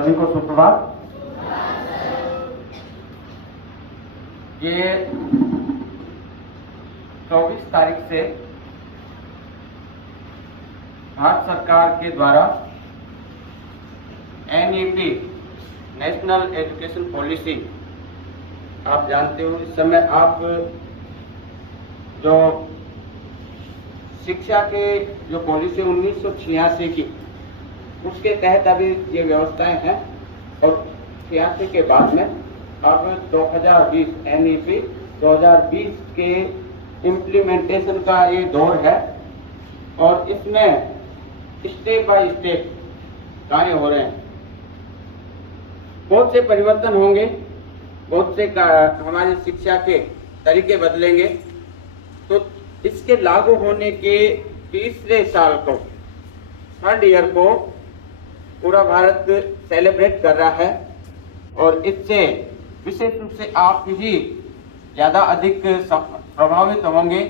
सभी को सुप्रभात। ये 24 तारीख से भारत सरकार के द्वारा NEP नेशनल एजुकेशन पॉलिसी, आप जानते हो इस समय आप जो शिक्षा के जो पॉलिसी 1986 की, उसके तहत अभी ये व्यवस्थाएं हैं और 86 के बाद में अब 2020 NEP 2020 के इम्प्लीमेंटेशन का ये दौर है और इसमें स्टेप बाय स्टेप कार्य हो रहे हैं। बहुत से परिवर्तन होंगे, बहुत से हमारी शिक्षा के तरीके बदलेंगे। तो इसके लागू होने के तीसरे साल को, थर्ड ईयर को पूरा भारत सेलिब्रेट कर रहा है और इससे विशेष रूप से आप ही ज़्यादा अधिक प्रभावित होंगे।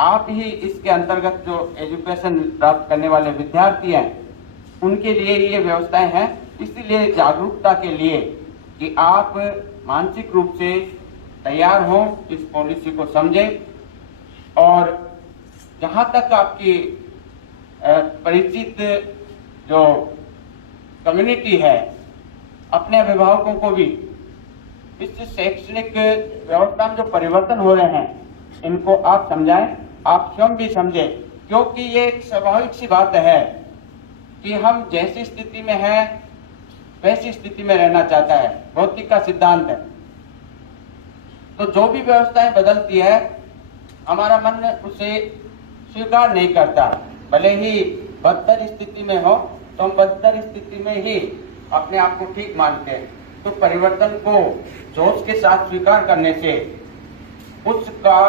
आप ही इसके अंतर्गत जो एजुकेशन प्राप्त करने वाले विद्यार्थी हैं, उनके लिए ये व्यवस्थाएं हैं। इसलिए जागरूकता के लिए कि आप मानसिक रूप से तैयार हों, इस पॉलिसी को समझें और जहाँ तक आपकी परिचित जो कम्युनिटी है, अपने अभिभावकों को भी इस शैक्षणिक व्यवस्था में जो परिवर्तन हो रहे हैं, इनको आप समझाएं, आप स्वयं भी समझें, क्योंकि ये एक स्वाभाविक सी बात है कि हम जैसी स्थिति में हैं वैसी स्थिति में रहना चाहता है, भौतिक का सिद्धांत है। तो जो भी व्यवस्थाएं बदलती है, हमारा मन उसे स्वीकार नहीं करता। भले ही बदतर स्थिति में हो तो हम बदतर स्थिति में ही अपने आप को ठीक मानते हैं। तो परिवर्तन को जोश के साथ स्वीकार करने से उसका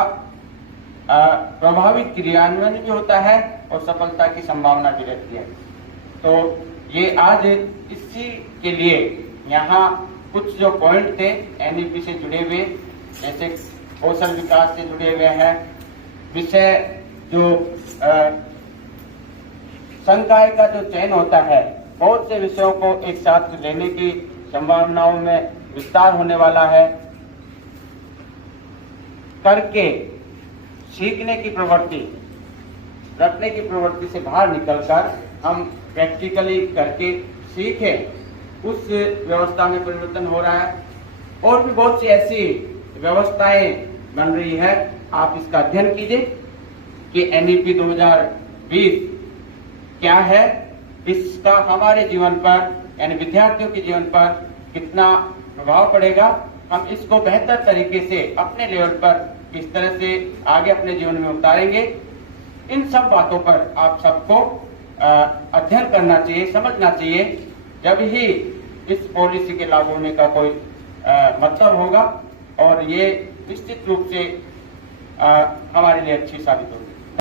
प्रभावी क्रियान्वयन भी होता है और सफलता की संभावना भी रहती है। तो ये आज इसी के लिए यहाँ कुछ जो पॉइंट थे NEP से जुड़े हुए, जैसे कौशल विकास से जुड़े हुए हैं, विषय जो संकाय का जो चयन होता है, बहुत से विषयों को एक साथ लेने की संभावनाओं में विस्तार होने वाला है। करके सीखने की प्रवृत्ति, रखने की प्रवृत्ति से बाहर निकलकर हम प्रैक्टिकली करके सीखें, उस व्यवस्था में परिवर्तन हो रहा है। और भी बहुत सी ऐसी व्यवस्थाएं बन रही है, आप इसका अध्ययन कीजिए कि NEP 2020 क्या है, इसका हमारे जीवन पर यानी विद्यार्थियों के जीवन पर कितना प्रभाव पड़ेगा, हम इसको बेहतर तरीके से अपने लेवल पर किस तरह से आगे अपने जीवन में उतारेंगे। इन सब बातों पर आप सबको अध्ययन करना चाहिए, समझना चाहिए, जब ही इस पॉलिसी के लागू होने का कोई मतलब होगा और ये निश्चित रूप से हमारे लिए अच्छी साबित होगी।